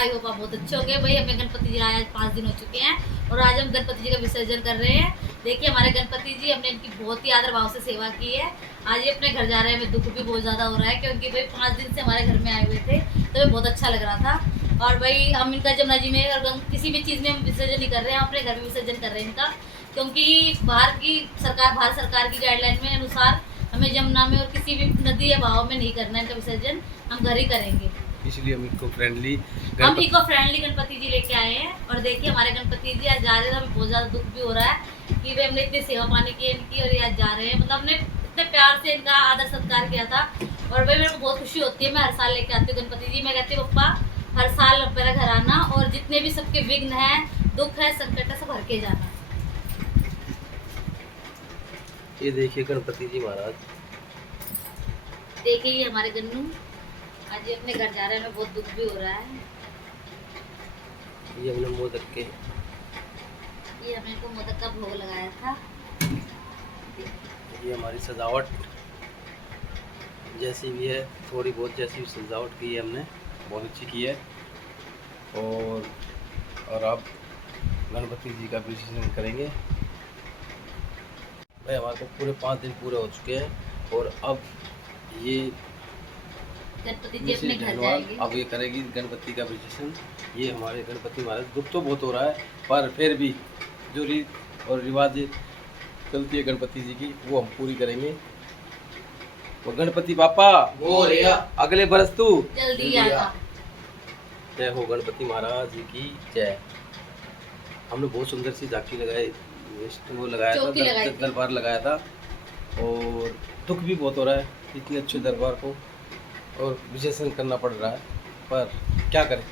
I hope आप बहुत अच्छे होंगे। भाई हमें गणपति जी आए आज 5 दिन हो चुके हैं और आज हम गणपति जी का विसर्जन कर रहे हैं। देखिए हमारे गणपति जी, हमने इनकी बहुत ही आदर भाव से सेवा की है। आज ये अपने घर जा रहे हैं, हमें दुख भी बहुत ज़्यादा हो रहा है क्योंकि भाई 5 दिन से हमारे घर में आए हुए थे तो हमें बहुत अच्छा लग रहा था। और भाई हम इनका जमुना जी में और किसी भी चीज़ में हम विसर्जन नहीं कर रहे हैं, हम अपने घर में विसर्जन कर रहे हैं इनका, क्योंकि भारत सरकार की गाइडलाइन में अनुसार हमें जमुना में और किसी भी नदी या भाव में नहीं करना है इनका विसर्जन, हम घर ही करेंगे। इसलिए हम इको फ्रेंडली गणपति जी लेके आए हैं। और देखिए हमारे गणपति जी आज जा रहे हैं, हमें बहुत ज़्यादा दुख भी हो रहा है कि वे हमने इतनी सेवा पानी की इनकी और ये आज जा रहे हैं। मतलब हमने इतने प्यार से इनका आदर सत्कार किया था और भाई मेरे को बहुत खुशी होती है। मैं हर साल लेके आती हूँ गणपति जी। मैं कहती हूँ पप्पा हर साल मेरा घर आना और जितने भी सबके विघ्न है, दुख है, संकट है, सब हर के जाना। ये देखिए गणपति जी महाराज, देखिए ये हमारे गन्नू आज ये अपने घर जा रहे हैं, हमें बहुत दुख भी हो रहा है। ये हमने मोदक के मोदक का भोग लगाया था। ये हमारी सजावट जैसी भी है, थोड़ी बहुत जैसी भी सजावट की है हमने, बहुत अच्छी की है। और अब गणपति जी का विसर्जन करेंगे। भाई हमारे को पूरे 5 दिन पूरे हो चुके हैं और अब ये गणपति जी अपने घर जाएंगे। अब ये करेगी गणपति का विसर्जन। ये हमारे गणपति महाराज, दुख तो बहुत हो रहा है पर फिर भी जो रीत और रिवाज चलती है गणपति जी की वो हम पूरी करेंगे। वो गणपति पापा मोरया, अगले बरस तू जल्दी आना। जय हो गणपति महाराज जी की जय। हमने बहुत सुंदर सी झांकी लगाई, वो लगाया था, दरबार लगाया था और दुख भी बहुत हो रहा है इतने अच्छे दरबार को और विसर्जन करना पड़ रहा है, पर क्या करें,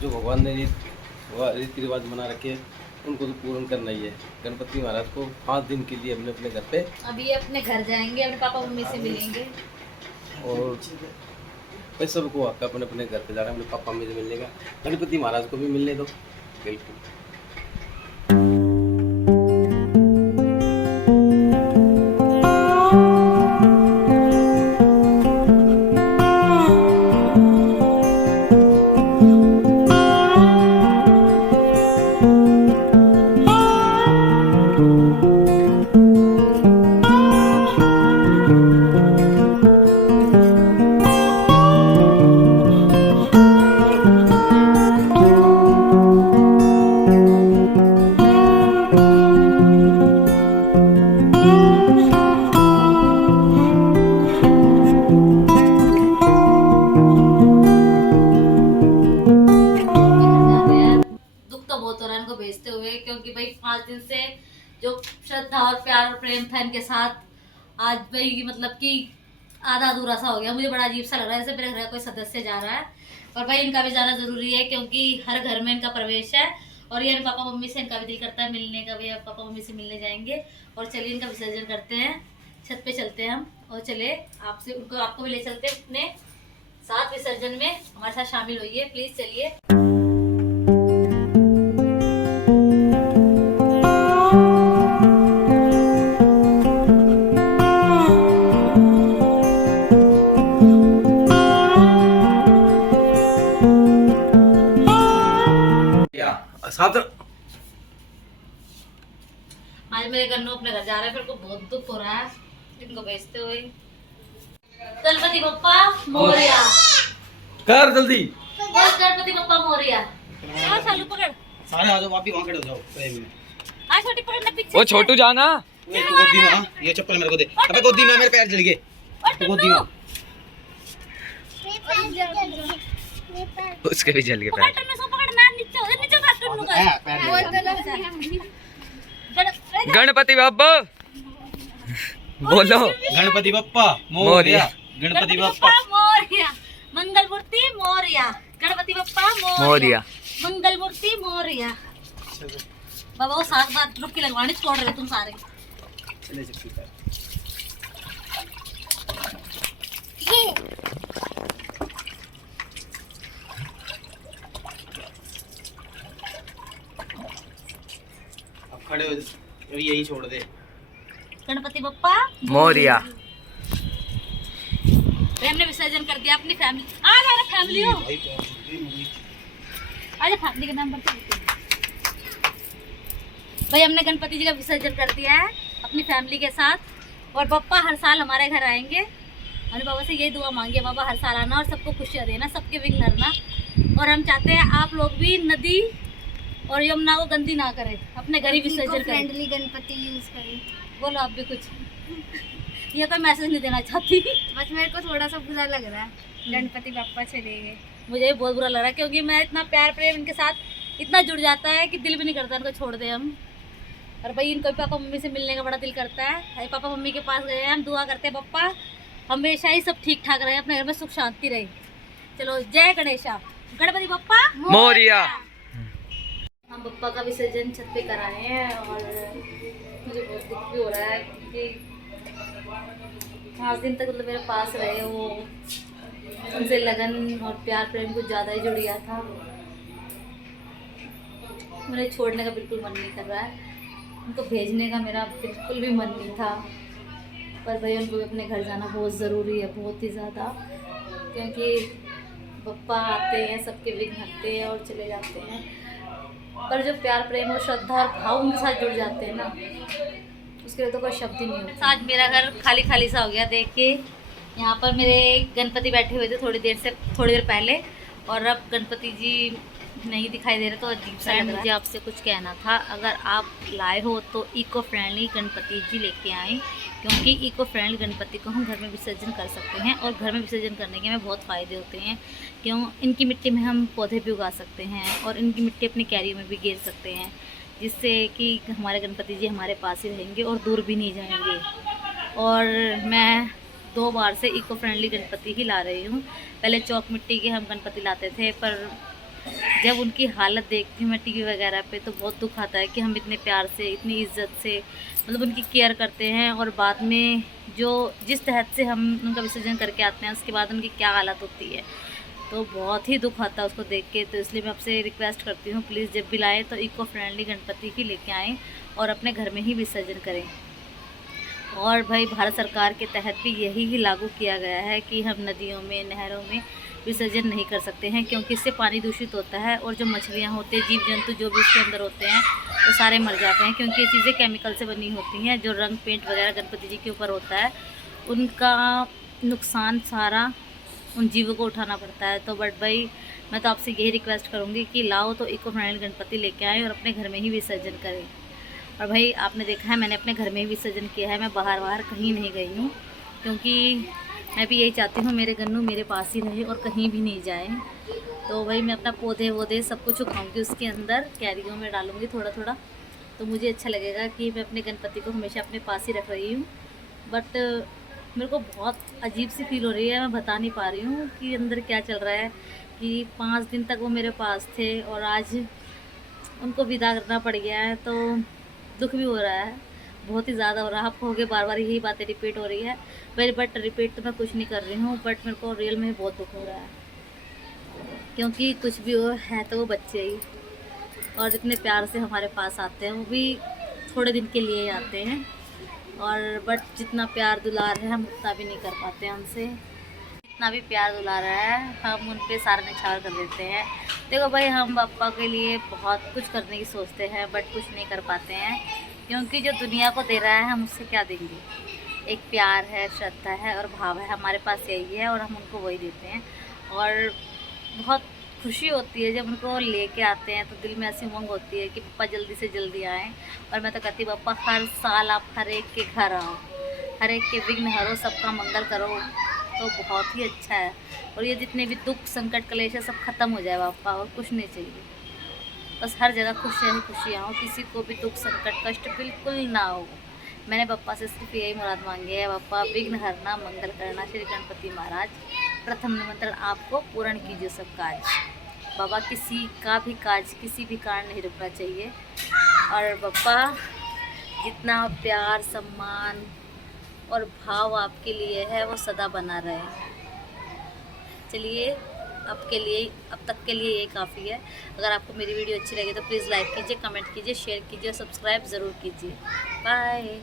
जो भगवान ने रीति रिवाज बना रखे हैं उनको तो पूर्ण करना ही है। गणपति महाराज को 5 दिन के लिए हमने अपने घर पे, अभी ये अपने घर जाएंगे, अपने पापा मम्मी से मिलेंगे और भाई सबको आपका अपने अपने घर पे जा रहा है, अपने पापा मम्मी से मिलने का, गणपति महाराज को भी मिलने दो। बिल्कुल भेजते हुए, क्योंकि भाई 5 दिन से जो श्रद्धा और प्यार और प्रेम था इनके साथ, आज भाई मतलब कि आधा अधूरा सा हो गया। मुझे बड़ा अजीब सा लग रहा है, जैसे मेरे घर का कोई सदस्य जा रहा है। और भाई इनका भी जाना जरूरी है क्योंकि हर घर में इनका प्रवेश है और ये पापा मम्मी से इनका भी दिल करता है मिलने का। भी पापा मम्मी से मिलने जाएंगे और चलिए इनका विसर्जन करते हैं। छत पे चलते हैं हम और चले आपको भी ले चलते हैं अपने साथ विसर्जन में, हमारे साथ शामिल होइए प्लीज। चलिए साथ। आज मेरे गन्नू अपने घर जा रहे हैं, फिर को बहुत दुख हो रहा है इनको भेजते हुए। गणपति बप्पा मोरया, कर जल्दी। गणपति बप्पा मोरया। चालू पकड़, सारे आ जाओ, आप भी वहां खड़े हो जाओ। आ छोटी पकड़ना पीछे। वो छोटू जाना, ये गोदी में, ये चप्पल मेरे को दे। अबे गोदी में, मेरे पैर जल गए। गोदी में उसके भी जल गए पैर। गणपति बाबा बोलो। गणपति बप्पा मोरया, गणपति बप्पा मोरया, मंगल मूर्ति मोरया, गणपति बप्पा मोरया, मंगल मूर्ति मोरया। बाबा वो 7 बार रुक्की लगवानी छोड़ रहे तुम सारे। चले सकती है। अब खड़े हो, यही छोड़ दे। गणपति बप्पा मोरया। हमने विसर्जन कर दिया अपनी फैमिली। आ रहा फैमिली हो। आज फैमिली के नाम पर भाई हमने गणपति जी का विसर्जन कर दिया है अपनी फैमिली के साथ। और पापा हर साल हमारे घर आएंगे। हमने बाबा से यही दुआ मांगी है, बाबा हर साल आना और सबको खुशियाँ देना, सबके विघ्न हरना। और हम चाहते हैं आप लोग भी नदी और यमुना को गंदी ना करें, अपने घर ही विसर्जन करें, फ्रेंडली गणपति यूज करें। बोलो आप भी कुछ। ये तो मैसेज नहीं देना चाहती, बस मेरे को थोड़ा सा बुरा लग रहा है गणपति पापा चले गए। मुझे बहुत बुरा लग रहा है क्योंकि मैं इतना प्यार प्रेम इनके साथ इतना जुड़ जाता है कि दिल भी नहीं करता इनको छोड़ दे हम। और भाई इनको पापा मम्मी से मिलने का बड़ा दिल करता है। भाई पापा मम्मी के पास गए हैं, हम दुआ करते हैं पापा हमेशा ही सब ठीक ठाक रहे, अपने घर में सुख शांति रहे। चलो जय गणेशा, गणपति बप्पा मोरिया। हम बप्पा का विसर्जन छत पे कराए हैं और मुझे बहुत दुख भी हो रहा है क्योंकि 5 दिन तक मतलब मेरे पास रहे, वो उनसे लगन और प्यार प्रेम कुछ ज़्यादा ही जुड़ गया था। मुझे छोड़ने का बिल्कुल मन नहीं कर रहा है, उनको भेजने का मेरा बिल्कुल भी मन नहीं था। पर भाई उनको भी अपने घर जाना बहुत ज़रूरी है, बहुत ही ज़्यादा, क्योंकि बप्पा आते हैं सबके विघ्न हटते हैं और चले जाते हैं। पर जो प्यार प्रेम और श्रद्धा और भाव उनके साथ जुड़ जाते हैं ना, उसके लिए तो कोई शब्द ही नहीं होता। आज मेरा घर खाली खाली सा हो गया देख के। यहाँ पर मेरे गणपति बैठे हुए थे थोड़ी देर पहले, और अब गणपति जी नहीं दिखाई दे रहे तो अजीब सा लग रहा है। मुझे आपसे कुछ कहना था, अगर आप लाए हो तो इको फ्रेंडली गणपति जी लेके आएँ, क्योंकि इको फ्रेंडली गणपति को हम घर में विसर्जन कर सकते हैं और घर में विसर्जन करने के हमें बहुत फ़ायदे होते हैं। क्यों, इनकी मिट्टी में हम पौधे भी उगा सकते हैं और इनकी मिट्टी अपनी कैरियर में भी गेर सकते हैं, जिससे कि हमारे गणपति जी हमारे पास ही रहेंगे और दूर भी नहीं जाएंगे। और मैं 2 बार से इको फ्रेंडली गणपति ही ला रही हूँ। पहले चौक मिट्टी के हम गणपति लाते थे, पर जब उनकी हालत देखती हूँ मैं टीवी वगैरह पे तो बहुत दुख आता है कि हम इतने प्यार से इतनी इज्जत से मतलब उनकी केयर करते हैं, और बाद में जिस तहत से हम उनका विसर्जन करके आते हैं उसके बाद उनकी क्या हालत होती है, तो बहुत ही दुख आता है उसको देख के। तो इसलिए मैं आपसे रिक्वेस्ट करती हूँ, प्लीज़ जब भी लाएँ तो इको फ्रेंडली गणपति ही लेके आएँ और अपने घर में ही विसर्जन करें। और भाई भारत सरकार के तहत भी यही लागू किया गया है कि हम नदियों में नहरों में विसर्जन नहीं कर सकते हैं, क्योंकि इससे पानी दूषित होता है और जो मछलियाँ होते हैं, जीव जंतु जो भी इसके अंदर होते हैं वो सारे मर जाते हैं, क्योंकि ये चीज़ें केमिकल से बनी होती हैं। जो रंग पेंट वगैरह गणपति जी के ऊपर होता है उनका नुकसान सारा उन जीवों को उठाना पड़ता है। तो बट भाई मैं तो आपसे यही रिक्वेस्ट करूँगी कि लाओ तो इको फ्रेंडली गणपति लेके आएँ और अपने घर में ही विसर्जन करें। और भाई आपने देखा है मैंने अपने घर में ही विसर्जन किया है, मैं बाहर कहीं नहीं गई हूँ, क्योंकि मैं भी यही चाहती हूँ मेरे गन्नू मेरे पास ही रहे और कहीं भी नहीं जाए। तो भाई मैं अपना पौधे वोधे सब कुछ उगाऊँगी, उसके अंदर कैरियों में डालूँगी थोड़ा थोड़ा, तो मुझे अच्छा लगेगा कि मैं अपने गणपति को हमेशा अपने पास ही रख रही हूँ। बट मेरे को बहुत अजीब सी फील हो रही है, मैं बता नहीं पा रही हूँ कि अंदर क्या चल रहा है कि 5 दिन तक वो मेरे पास थे और आज उनको विदा करना पड़ गया है। तो दुख भी हो रहा है, बहुत ही ज़्यादा हो रहा है। आप कहोगे बार बार यही बातें रिपीट हो रही है, बट रिपीट तो मैं कुछ नहीं कर रही हूँ, बट मेरे को रियल में बहुत दुख हो रहा है, क्योंकि कुछ भी हो है तो वो बच्चे ही, और इतने प्यार से हमारे पास आते हैं, वो भी थोड़े दिन के लिए ही आते हैं। और बट जितना प्यार दुलार है हम उतना भी नहीं कर पाते हैं उनसे, जितना भी प्यार दुलार है हम उन पर सारा निछावर कर देते हैं। देखो भाई हम पापा के लिए बहुत कुछ करने की सोचते हैं, बट कुछ नहीं कर पाते हैं, क्योंकि जो दुनिया को दे रहा है हम उससे क्या देंगे। एक प्यार है, श्रद्धा है और भाव है, हमारे पास यही है और हम उनको वही देते हैं। और बहुत खुशी होती है जब उनको लेके आते हैं, तो दिल में ऐसी उमंग होती है कि पापा जल्दी से जल्दी आएँ। और मैं तो कहती हूँ पापा हर साल आप हर एक के घर आओ, हर एक के विघ्न हरो, सबका मंगल करो, तो बहुत ही अच्छा है। और ये जितने भी दुख संकट क्लेश है सब खत्म हो जाए पापा, और कुछ नहीं चाहिए, बस हर जगह खुशियाँ ही खुशियाँ हो, किसी को भी दुख संकट कष्ट बिल्कुल ना हो। मैंने पापा से सिर्फ यही मुराद मांगी है, पापा विघ्न हरना मंगल करना, श्री गणपति महाराज प्रथम निमंत्रण आपको पूर्ण कीजिए सब काज। बाबा किसी का भी काज किसी भी कारण नहीं रुकना चाहिए। और पापा जितना प्यार सम्मान और भाव आपके लिए है वो सदा बना रहे। चलिए अब तक के लिए ये काफ़ी है। अगर आपको मेरी वीडियो अच्छी लगे तो प्लीज़ लाइक कीजिए, कमेंट कीजिए, शेयर कीजिए और सब्सक्राइब ज़रूर कीजिए। बाय।